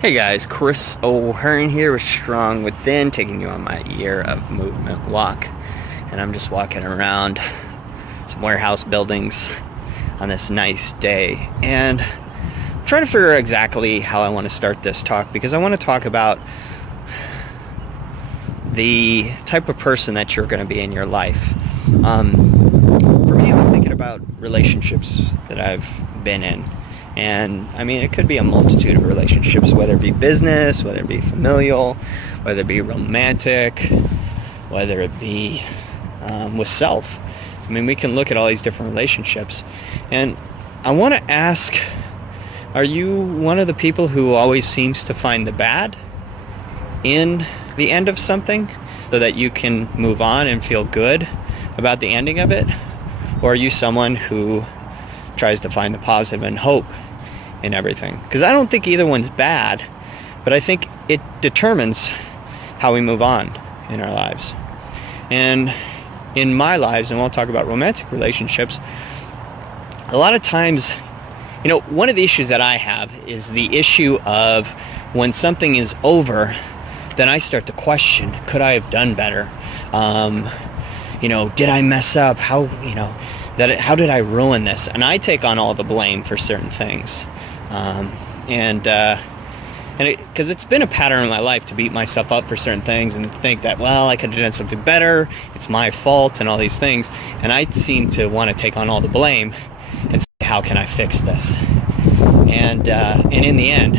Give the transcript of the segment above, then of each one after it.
Hey guys, Chris O'Hearn here with Strong Within, taking you on my year of movement walk. And I'm just walking around some warehouse buildings on this nice day. And I'm trying to figure out exactly how I want to start this talk, because I want to talk about the type of person that you're going to be in your life. For me, I was thinking about relationships that I've been in. And I mean, it could be a multitude of relationships, whether it be business, whether it be familial, whether it be romantic, whether it be with self. I mean, we can look at all these different relationships. And I want to ask, are you one of the people who always seems to find the bad in the end of something so that you can move on and feel good about the ending of it? Or are you someone who tries to find the positive and hope in everything? Because I don't think either one's bad, but I think it determines how we move on in our lives. And in my lives, and we'll talk about romantic relationships, a lot of times, one of the issues that I have is the issue of when something is over, then I start to question, could I have done better? Did I mess up? How did I ruin this? And I take on all the blame for certain things. Because it's been a pattern in my life to beat myself up for certain things and think that, well, I could have done something better, it's my fault and all these things. And I seem to want to take on all the blame and say, how can I fix this? And in the end,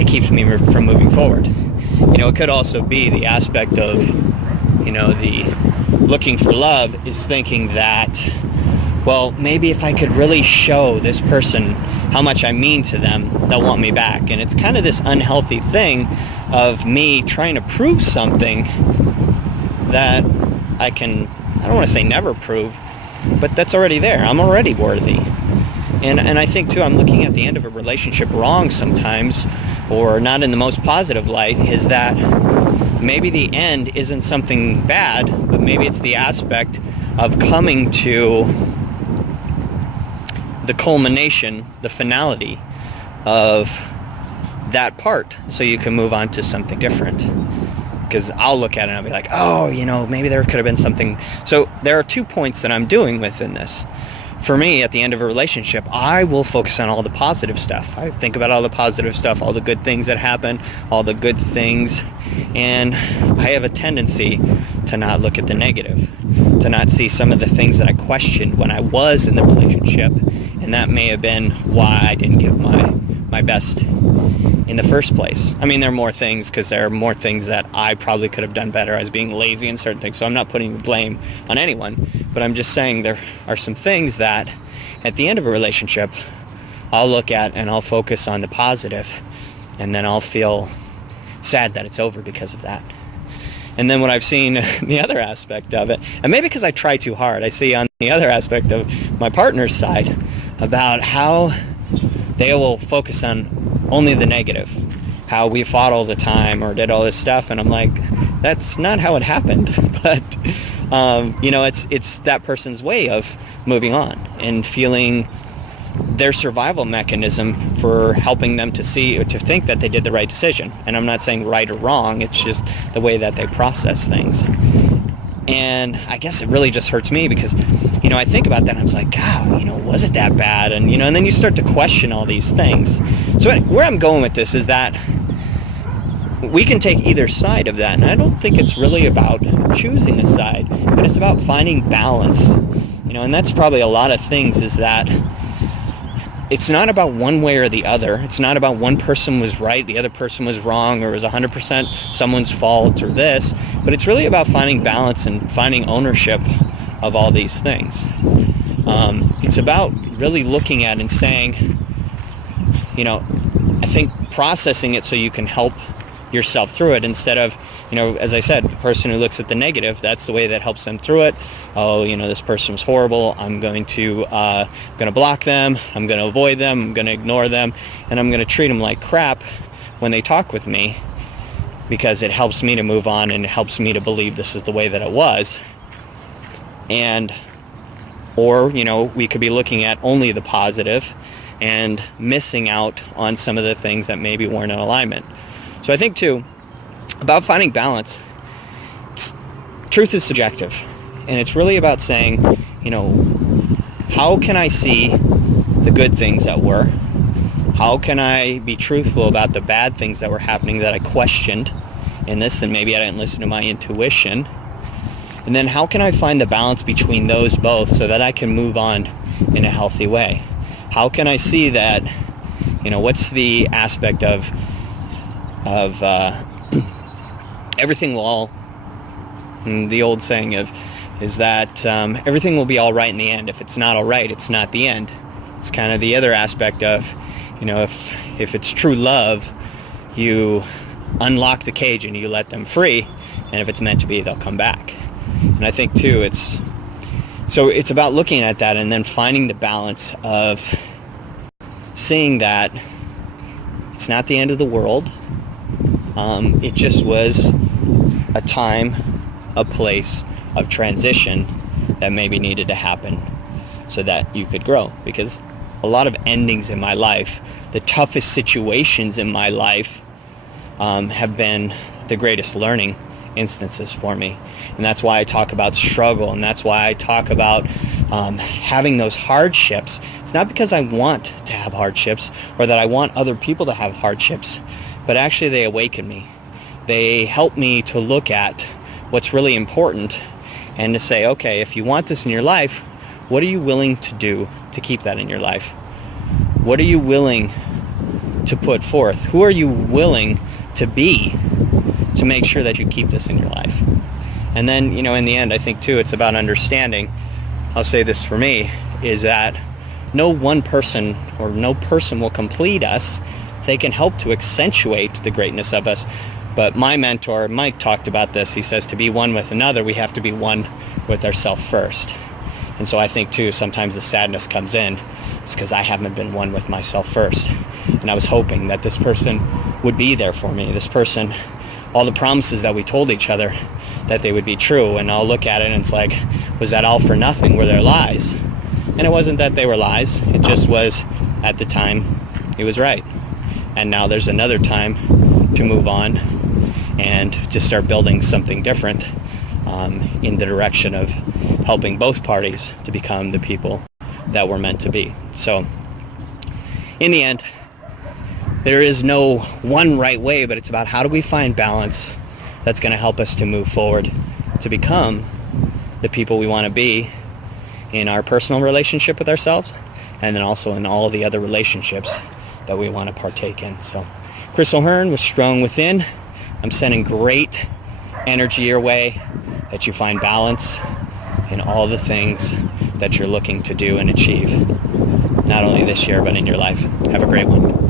it keeps me from moving forward. It could also be the aspect of, the looking for love is thinking that, well, maybe if I could really show this person how much I mean to them, they'll want me back. And it's kind of this unhealthy thing of me trying to prove something that I don't want to say never prove, but that's already there. I'm already worthy. And I think, too, I'm looking at the end of a relationship wrong sometimes, or not in the most positive light, is that maybe the end isn't something bad, but maybe it's the aspect of coming to the culmination, the finality of that part, so you can move on to something different. Because I'll look at it and I'll be like, oh, maybe there could have been something. So there are 2 points that I'm doing within this. For me, at the end of a relationship, I will focus on all the positive stuff. I think about all the positive stuff, all the good things that happen, all the good things. And I have a tendency to not look at the negative, to not see some of the things that I questioned when I was in the relationship. And that may have been why I didn't give my best in the first place. I mean, there are more things, because there are more things that I probably could have done better. I was being lazy in certain things, so I'm not putting the blame on anyone. But I'm just saying there are some things that at the end of a relationship, I'll look at and I'll focus on the positive, and then I'll feel sad that it's over because of that. And then what I've seen, the other aspect of it, and maybe because I try too hard, I see on the other aspect of my partner's side about how they will focus on only the negative, how we fought all the time or did all this stuff, and I'm like, that's not how it happened. But it's that person's way of moving on and feeling their survival mechanism for helping them to think that they did the right decision. And I'm not saying right or wrong, it's just the way that they process things. And I guess it really just hurts me because, I think about that and I was like, God, was it that bad? And, and then you start to question all these things. So where I'm going with this is that we can take either side of that. And I don't think it's really about choosing a side, but it's about finding balance. And that's probably a lot of things, is that it's not about one way or the other. It's not about one person was right, the other person was wrong, or it was 100% someone's fault or this. But it's really about finding balance and finding ownership of all these things. It's about really looking at and saying, I think processing it so you can help yourself through it, instead of, as I said, the person who looks at the negative, that's the way that helps them through it. Oh, this person was horrible. I'm going to block them. I'm going to avoid them. I'm going to ignore them. And I'm going to treat them like crap when they talk with me, because it helps me to move on and it helps me to believe this is the way that it was. Or we could be looking at only the positive and missing out on some of the things that maybe weren't in alignment. So I think too, about finding balance, truth is subjective. And it's really about saying, how can I see the good things that were? How can I be truthful about the bad things that were happening that I questioned in this, and maybe I didn't listen to my intuition? And then how can I find the balance between those both so that I can move on in a healthy way? How can I see that, what's the aspect of everything will all, the old saying is that everything will be all right in the end. If it's not all right, it's not the end. It's kind of the other aspect of, if it's true love, you unlock the cage and you let them free, and if it's meant to be, they'll come back. And I think too, it's about looking at that and then finding the balance of seeing that it's not the end of the world. It just was a time, a place of transition that maybe needed to happen so that you could grow. Because a lot of endings in my life, the toughest situations in my life, have been the greatest learning instances for me. And that's why I talk about struggle, and that's why I talk about having those hardships. It's not because I want to have hardships or that I want other people to have hardships, but actually they awaken me. They help me to look at what's really important and to say, okay, if you want this in your life, what are you willing to do to keep that in your life? What are you willing to put forth? Who are you willing to be to make sure that you keep this in your life? And then, in the end, I think too, it's about understanding, I'll say this for me, is that no one person or no person will complete us. They can help to accentuate the greatness of us. But my mentor, Mike, talked about this. He says to be one with another, we have to be one with ourselves first. And so I think too, sometimes the sadness comes in. It's because I haven't been one with myself first. And I was hoping that this person would be there for me. This person, all the promises that we told each other, that they would be true. And I'll look at it and it's like, was that all for nothing? Were there lies? And it wasn't that they were lies. It just was, at the time, it was right. And now there's another time to move on and to start building something different in the direction of helping both parties to become the people that we're meant to be. So in the end, there is no one right way, but it's about how do we find balance that's going to help us to move forward, to become the people we want to be in our personal relationship with ourselves, and then also in all the other relationships that we want to partake in. So Chris O'Hearn with Strong Within. I'm sending great energy your way, that you find balance in all the things that you're looking to do and achieve, not only this year, but in your life. Have a great one.